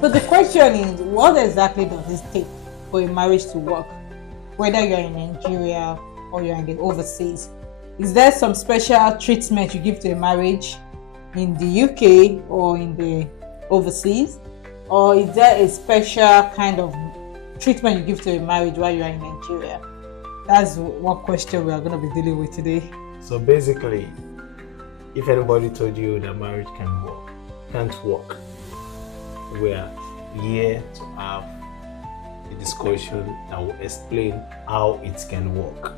So the question is, what exactly does it take for a marriage to work? Whether you're in Nigeria or you're in the overseas, is there some special treatment you give to a marriage in the UK or in the overseas, or is there a special kind of treatment you give to a marriage while you are in Nigeria? That's one question we are going to be dealing with today. So basically, if anybody told you that marriage can't work, we are here to have a discussion that will explain how it can work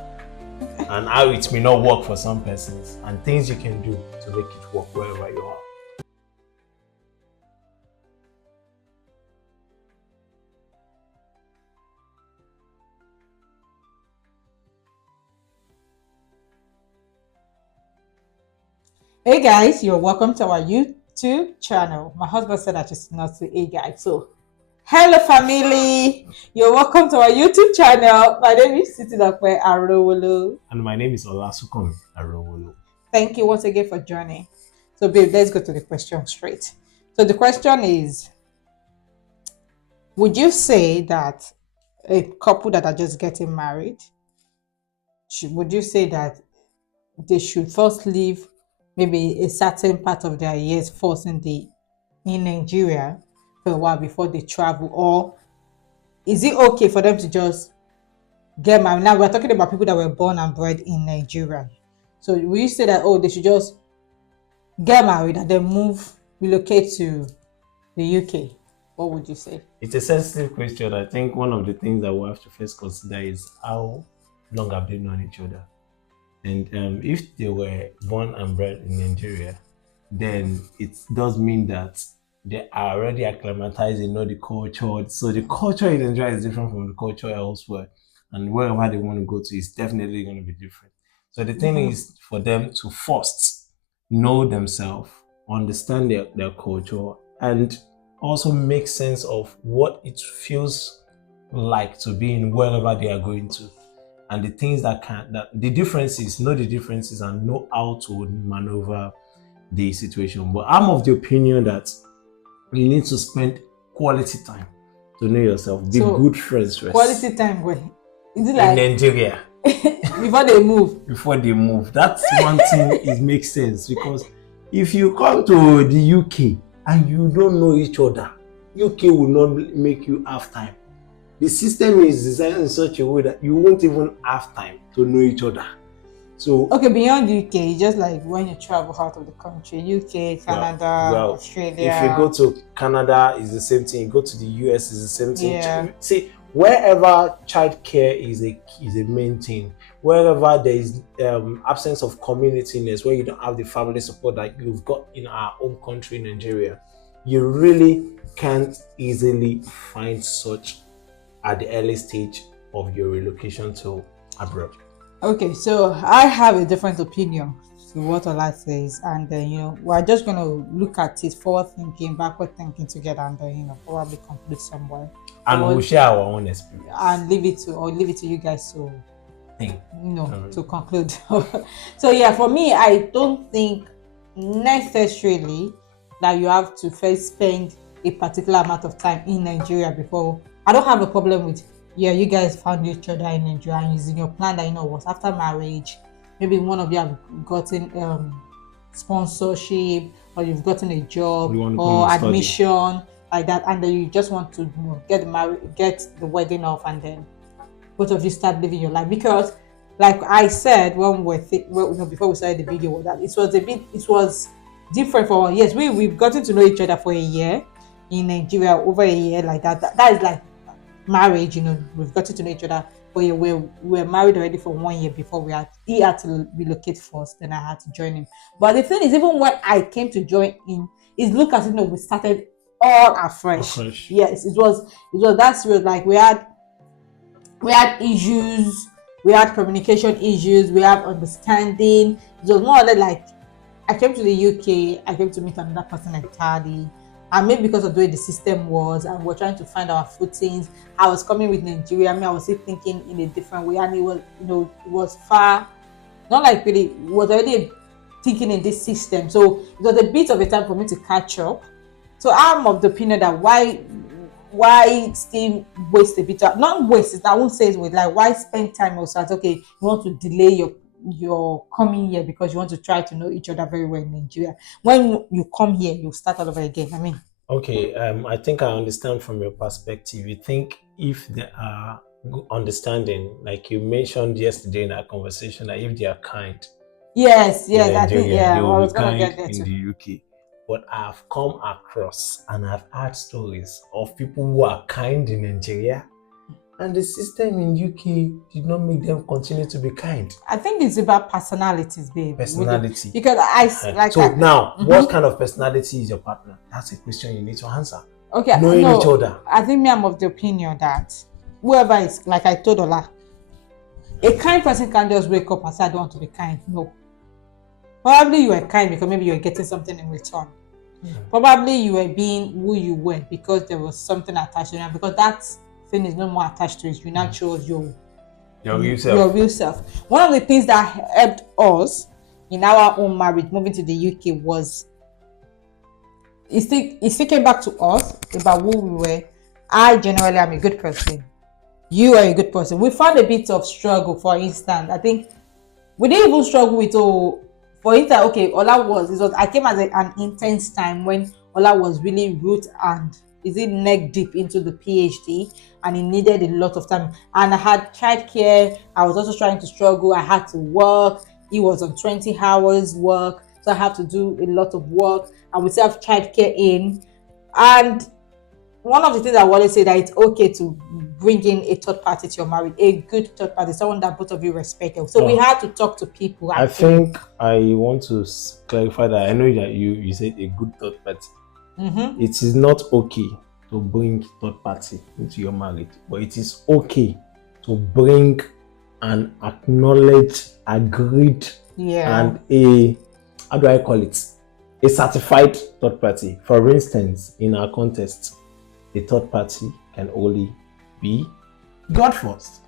and how it may not work for some persons and things you can do to make it work wherever you are. Hey guys, you're welcome to our YouTube channel. My husband said that it's not to hey guys. So, hello family, you're welcome to our YouTube channel. My name is Titilape Arowolo. And my name is Olasukun Arowolo. Thank you once again for joining. So, babe, let's go to the question straight. So, the question is, would you say that a couple that are just getting married, would you say that they should first live maybe a certain part of their years first in Nigeria for a while before they travel, or is it okay for them to just get married? Now we're talking about people that were born and bred in Nigeria. So will you say that they should just get married and then relocate to the UK? What would you say? It's a sensitive question. I think one of the things that we have to first consider is how long have they known each other? And if they were born and bred in Nigeria, then it does mean that they are already acclimatized, they know the culture. So the culture in Nigeria is different from the culture elsewhere. And wherever they want to go to is definitely going to be different. So the thing is for them to first know themselves, understand their culture, and also make sense of what it feels like to be in wherever they are going to. And the things know the differences and know how to maneuver the situation. But I'm of the opinion that you need to spend quality time to know yourself. Be good friends first. Quality time where? Is it like in Nigeria? Before they move? Before they move. That's one thing it makes sense, because if you come to the UK and you don't know each other, UK will not make you have time. The system is designed in such a way that you won't even have time to know each other. So beyond UK, just like when you travel out of the country, UK, Canada, Australia. If you go to Canada, it's the same thing. You go to the US, it's the same thing. Yeah. See, wherever childcare is a main thing, wherever there is absence of communityness, where you don't have the family support that you've got in our own country, Nigeria, you really can't easily find such at the early stage of your relocation to abroad. Okay, so I have a different opinion to what Ola says, and then we're just going to look at it forward thinking, backward thinking together, and then probably conclude somewhere. And we'll share our own experience and leave it to you guys to to conclude. So yeah, for me, I don't think necessarily that you have to first spend a particular amount of time in Nigeria before. I don't have a problem with you guys found each other in Nigeria and using your plan that was after marriage, maybe one of you have gotten sponsorship, or you've gotten a job or admission like that, and then you just want to get the wedding off, and then both of you start living your life. Because like I said when before we started the video, that it was different for yes, we've gotten to know each other for a year in Nigeria, over a year like that. That is like marriage, we've gotten to know each other for a year. We were married already for 1 year before he had to relocate first, then I had to join him. But the thing is, even when I came to join him, it looked as if we started all afresh. Yes, it was that serious. Like we had issues, we had communication issues, we had understanding. It was more or less like I came to the UK, I came to meet another person entirely. And maybe because of the way the system was, and we're trying to find our footings. I was coming with Nigeria. I was still thinking in a different way, and it was, it was far, not like really, it was already thinking in this system. So it was a bit of a time for me to catch up. So I'm of the opinion that why still waste a bit of, not waste it, I won't say it with, like, why spend time also at, okay, you want to delay your coming here because you want to try to know each other very well in Nigeria. When you come here, you start all over again. I mean, Okay, I think I understand from your perspective. You think if they are understanding, like you mentioned yesterday in our conversation, that if they are kind in yes, I think, Nigeria, yeah, they I will was be gonna kind get there in too. the UK. But I've come across and I've heard stories of people who are kind in Nigeria, and the system in UK did not make them continue to be kind. I think it's about personalities, babe. Personality. Because So now, what kind of personality is your partner? That's a question you need to answer. okay, Knowing each no, other. I think me, I'm of the opinion that whoever is, like I told Ola, a kind person can't just wake up and say, I don't want to be kind. No. Probably you were kind because maybe you were getting something in return. Probably you were being who you were because there was something attached to you. Because that thing is no more attached to it. You now chose your real self. One of the things that helped us in our own marriage moving to the UK was it still came back to us about who we were. I generally am a good person. You are a good person. We found a bit of struggle, for instance. I think we didn't even struggle with, oh, for instance, okay, I came at an intense time when Ola was really root and is it neck deep into the PhD, and he needed a lot of time. And I had childcare. I was also trying to struggle. I had to work. He was on 20 hours work, so I have to do a lot of work. And we still have childcare in. And one of the things I always say that it's okay to bring in a third party to your marriage, a good third party, someone that both of you respect. So we had to talk to people. I think I want to clarify that. I know that you said a good third party. It is not okay to bring third party into your marriage, but it is okay to bring an acknowledged, agreed, and how do I call it? A certified third party. For instance, in our context, a third party can only be God first,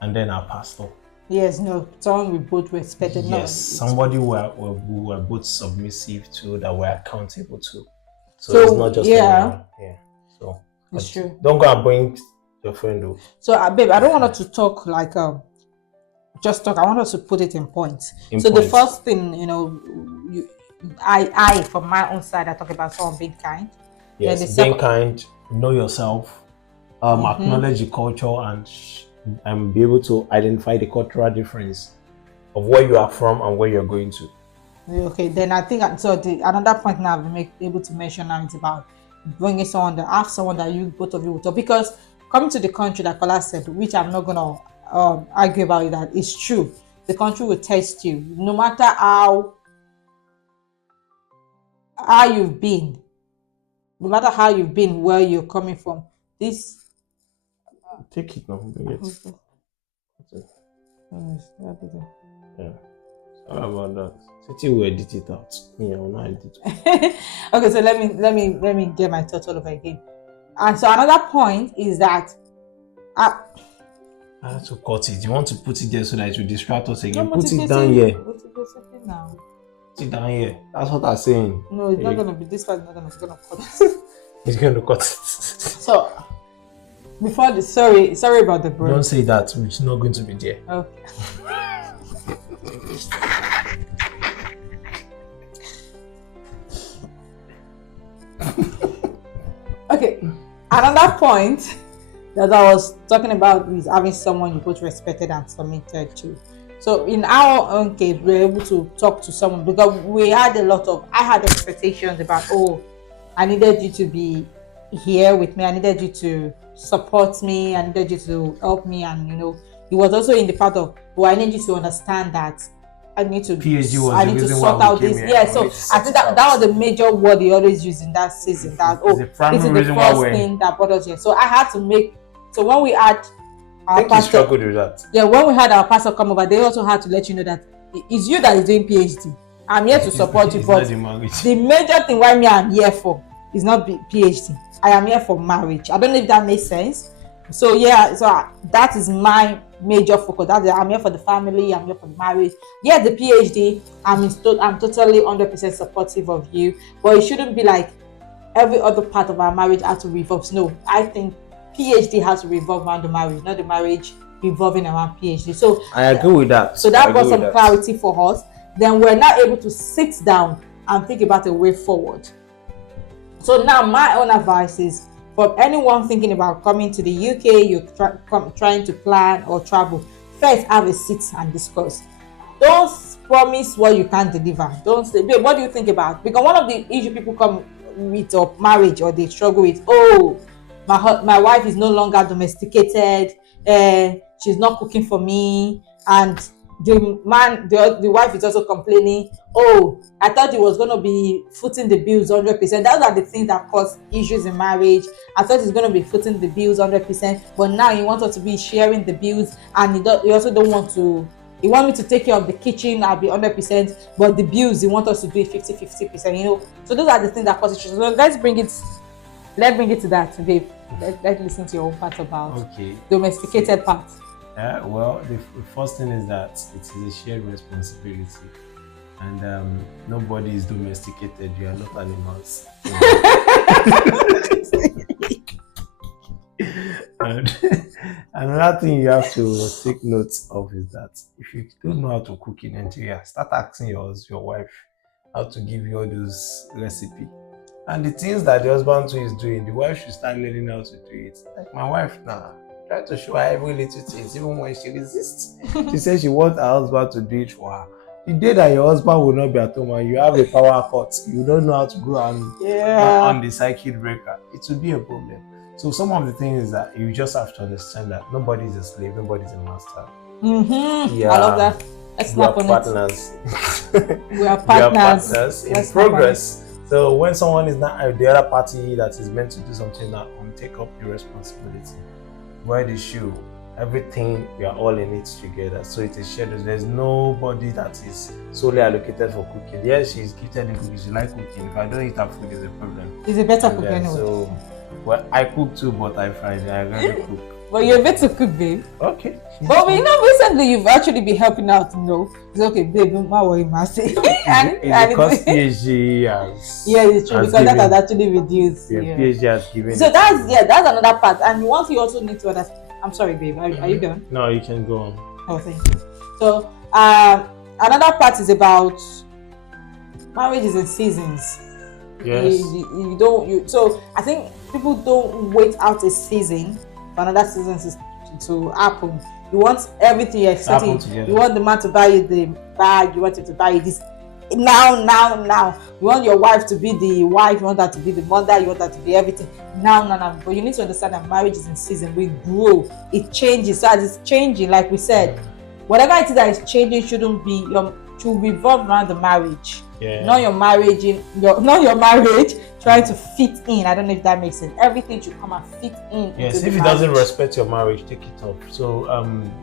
and then our pastor. Yes, no, someone we both respected. Yes, somebody who are both submissive to, that we're accountable to. So it's not just anyone. Yeah. So it's true. Don't go and bring your friend though. So babe, I don't want us to talk like just talk. I want us to put it in points. The first thing, I from my own side, I talk about someone being kind. Yes, being kind, know yourself, acknowledge the culture, and be able to identify the cultural difference of where you are from and where you're going to. Okay, then I think so. Another point now I'll be able to mention now is about bringing someone that you both of you will talk, because coming to the country, that Kola said, which I'm not gonna argue about it, that it's true. The country will test you, no matter how you've been, no matter how you've been, where you're coming from. This take it now. Bring it. Yeah. Sorry about that. City will edit it out. Me, I will not edit it. Okay, so let me get my thoughts all over again. And so another point is that I have to cut it. You want to put it there so that it will distract us again? No, put it down here. Put it down here. That's what I'm saying. No, it's not gonna be. This one is not gonna cut it. It's gonna cut it. So before the sorry about the break. Don't say that. It's not going to be there. Okay. Okay. Another point that I was talking about is having someone you both respected and submitted to. So in our own case, we were able to talk to someone because I had expectations about, I needed you to be here with me. I needed you to support me. I needed you to help me. And, it was also in the part of, I need you to understand that I need to sort out this. Yeah, so I think that was the major word he always used in that season. That this is the first thing that brought us here. So I had to make. So when we had our pastor, struggled with that. Yeah, when we had our pastor come over, they also had to let you know that it's you that is doing PhD. I'm here to support you, but the major thing why I'm here for is not PhD. I am here for marriage. I don't know if that makes sense. So that is my major focus. I'm here for the family. I'm here for the marriage. Yeah, the PhD. I'm totally 100% supportive of you, but it shouldn't be like every other part of our marriage has to revolve. No, I think PhD has to revolve around the marriage, not the marriage revolving around PhD. So I agree with that. so that brought some clarity for us. Then we're now able to sit down and think about a way forward. So now my own advice is for anyone thinking about coming to the UK, you're trying to plan or travel, first have a seat and discuss. Don't promise what you can't deliver. Don't say, babe, what do you think about? Because one of the issue people come with or marriage or they struggle with, oh, my wife is no longer domesticated, she's not cooking for me, and the wife is also complaining, oh, I thought it was going to be footing the bills 100%. Those are the things that cause issues in marriage. I thought it's going to be footing the bills 100%, but now you want us to be sharing the bills, and you also don't want to. You want me to take care of the kitchen, I'll be 100%, but the bills, you want us to do it 50%, So those are the things that cause issues. So let's bring it to that, babe. Let's listen to your own part about domesticated part. Well, the first thing is that it is a shared responsibility, and nobody is domesticated. You are not animals. And another thing you have to take note of is that if you don't know how to cook in Nigeria, start asking your wife how to give you all those recipes. And the things that the husband too is doing, the wife should start learning how to do it. Like my wife now, try to show her every little things, even when she resists. She says she wants her husband to do it for her. The day that your husband will not be at home and you have a power cut, you don't know how to go and on the circuit breaker, it will be a problem. So some of the things is that you just have to understand that nobody is a slave, nobody is a master. Yeah, I love that. Let's we are partners. We are partners in progress. So when someone is not the other party that is meant to do something that will take up the responsibility, wear the shoe, everything, we are all in it together. So it is shared. There's nobody that is solely allocated for cooking. Yes, she's gifted in cooking. She likes cooking. If I don't eat her food, it's a problem. It's a better cook anyway. So, well, I cook too, but I find I rather cook. But you're a bit to cook, babe. Okay. But recently you've actually been helping out, It's okay, babe, don't worry, Mercy. Because PhD has... Yeah, it's true, because that has actually reduced. Yeah, PhD has given... So that's another part. And once you also need to understand... I'm sorry, babe, are you done? No, you can go on. Oh, thank you. So, another part is about marriage is in seasons. Yes. So I think people don't wait out a season for another season to happen. You want everything you're expecting. You want the man to buy you the bag. You want him to buy you this now. You want your wife to be the wife. You want her to be the mother. You want her to be everything now. But you need to understand that marriage is in season. We grow. It changes. So as it's changing, like we said, whatever it is that is changing should revolve around the marriage. Yeah. Not your marriage trying to fit in. I don't know if that makes sense. Everything should come and fit in. Yes, if it doesn't respect your marriage, take it off. So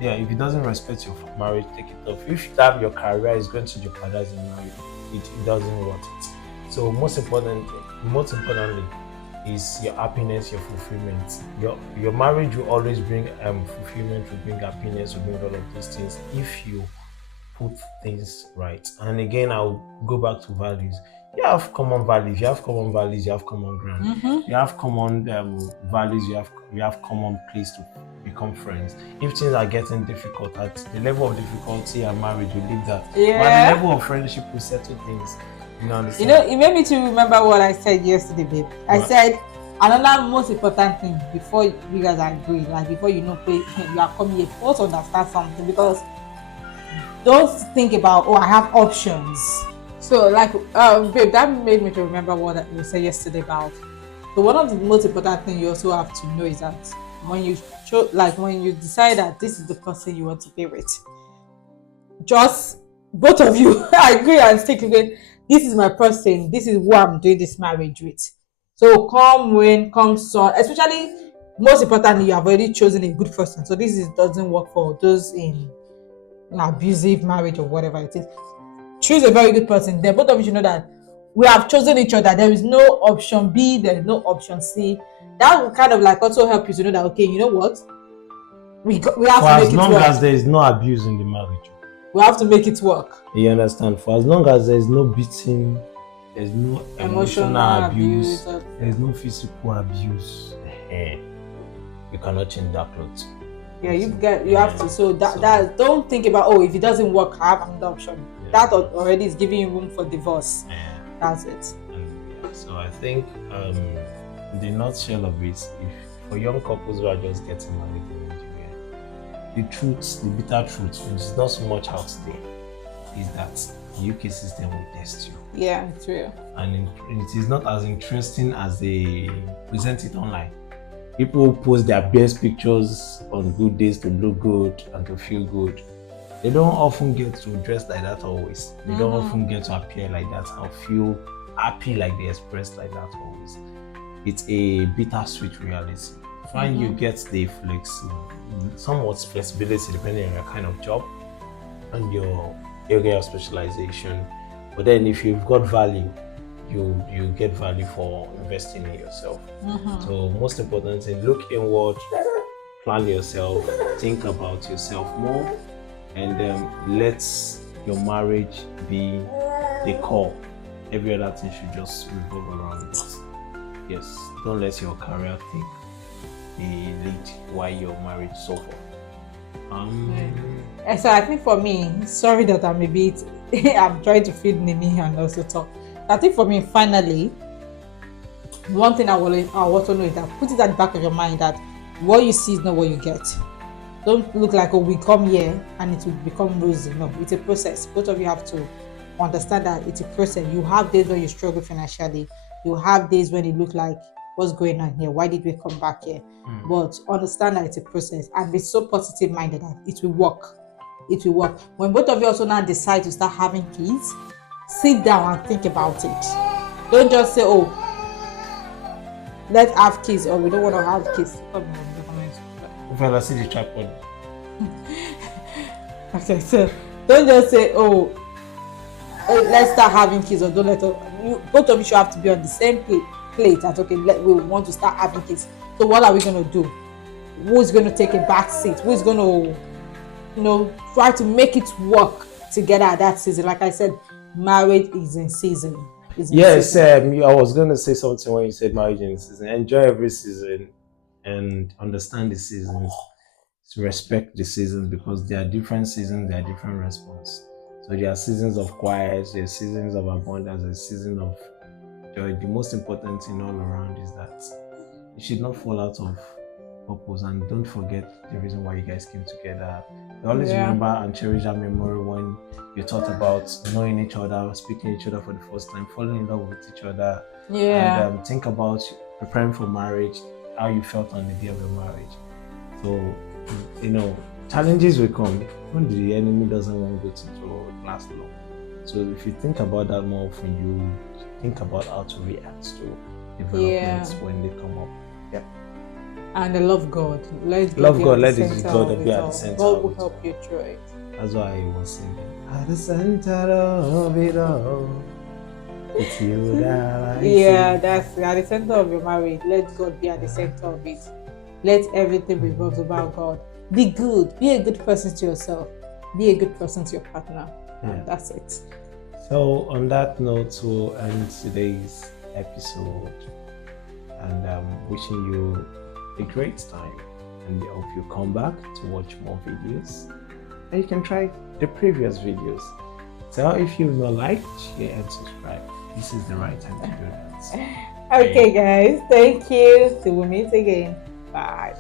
if it doesn't respect your marriage, take it off. If that your career is going to jeopardize your marriage, it doesn't want it. So most importantly is your happiness, your fulfillment. Your marriage will always bring fulfillment, will bring happiness, will bring all of those things if you put things right. And again, I'll go back to values. You have common values, you have common ground. Mm-hmm. You have common values, you have common place to become friends. If things are getting difficult, at the level of difficulty and marriage, you leave that. Yeah. But at the level of friendship, we settle things. It made me to remember what I said yesterday, babe. I said another most important thing before you guys agree, like before you are coming here, first understand something, because don't think about, I have options. So babe, that made me to remember what you said yesterday about. So one of the most important things you also have to know is that when you decide that this is the person you want to be with, just both of you agree and stick together. This is my person. This is who I'm doing this marriage with. So come rain, come sun, especially most importantly, you have already chosen a good person. So this doesn't work for those in abusive marriage or whatever it is. Choose a very good person. Then both of you should know that we have chosen each other. There is no option B, there is no option C. That will kind of also help you to know that, okay, you know what, we have to make it work. For as long as there is no abuse in the marriage, we have to make it work. You understand? For as long as there is no beating, there's no emotional abuse, there's no physical abuse. You cannot change that clothes. Yeah, you have to. So that don't think about, oh, if it doesn't work, I have another option. That already is giving you room for divorce. That's it. So I think the nutshell of it, if for young couples who are just getting married in Nigeria, the bitter truth, which is not so much out there, is that the UK system will test you. Yeah, it's real. And it is not as interesting as they present it online. People post their best pictures on good days to look good and to feel good. They don't often get to dress like that always. They don't often get to appear like that or feel happy like they express like that always. It's a bittersweet reality. Find you get the somewhat flexibility depending on your kind of job and your area of specialization. But then if you've got value, you get value for investing in yourself. So most important thing, look inward, plan yourself, think about yourself more, and let your marriage be the core. Every other thing should just revolve around it. Yes, don't let your career take the lead while your marriage suffer. So I think for me, sorry that I'm a bit I'm trying to feed Nini and also talk. I think for me, finally, one thing I want to know is that put it at the back of your mind that what you see is not what you get. Don't look like, oh, we come here and it will become rosy. No, it's a process. Both of you have to understand that it's a process. You have days when you struggle financially. You have days when it look like, what's going on here? Why did we come back here? But understand that it's a process and be so positive minded that it will work. It will work. When both of you also now decide to start having kids, sit down and think about it. Don't just say, oh, let's have kids, or we don't want to have kids. If I see the tripod. Okay, so don't just say, oh, let's start having kids, or don't let both of you should have to be on the same plate. That okay, we want to start having kids. So what are we going to do? Who's going to take a back seat? Who's going to, try to make it work together at that season? Like I said, marriage is in season. Yes, I was going to say something when you said marriage in season. Enjoy every season and understand the seasons. To respect the seasons, because there are different seasons, there are different responses. So there are seasons of quiet, there are seasons of abundance, there are seasons of joy. The most important thing all around is that you should not fall out of purpose, and don't forget the reason why you guys came together. You always remember and cherish that memory when you thought about knowing each other, speaking to each other for the first time, falling in love with each other, and think about preparing for marriage, how you felt on the day of your marriage. So, challenges will come when the enemy doesn't want you to last long. So if you think about that more often, you think about how to react to developments when they come up. Yep. And I love God. Let God be at the center. God will help you through it. That's why I was singing. At the center of it all, it's you that I see. That's at the center of your marriage. Let God be at the center of it. Let everything revolve about God. Be good. Be a good person to yourself. Be a good person to your partner. And that's it. So on that note, we'll end today's episode. And wishing you a great time. And I hope you come back to watch more videos. And you can try the previous videos. So if you've not liked, share and subscribe. This is the right time to do that. Okay, guys. Thank you. Till we meet again. Bye.